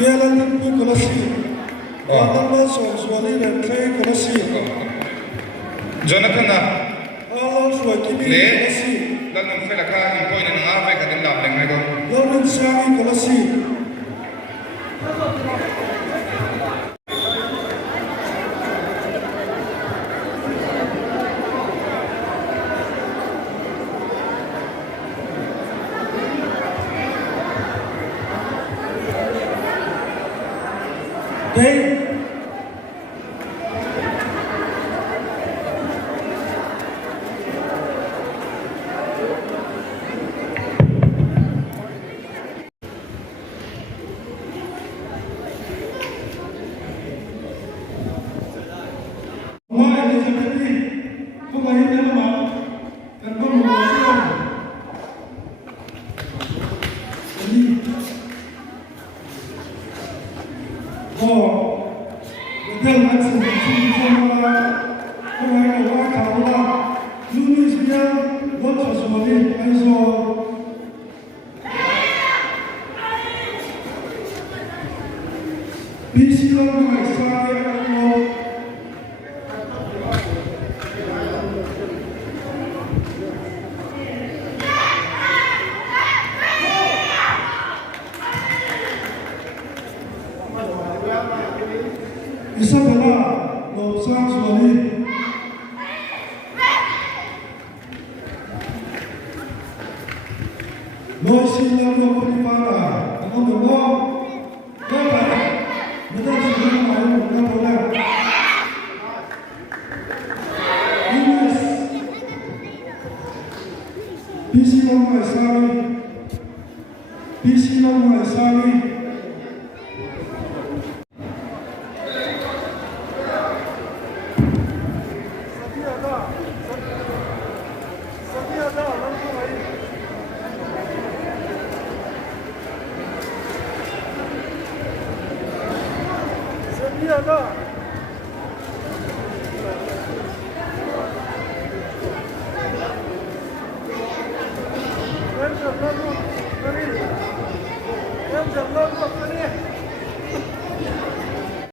Kailan po kolasi? Kadang suami dan saya kolasi. Jonathan na Alam suami kini le kolasi. dan nung fela ka impoy na nga fe kadin lam leng ko Lawan suami kolasi. Okay. Wah, ini seperti kembali nama dan pembuatan. Ini, betul maksudnya semua kembali kalau Lunis dia lupa semua ini, also bisi lalu saya Isabella lo sang suami lo silang lo penipara ako mo dapat betul sebelum malu bukan bola Yunus bisi lo mai sari Em chậm lên luôn, Tony. Em chậm lên luôn, Tony.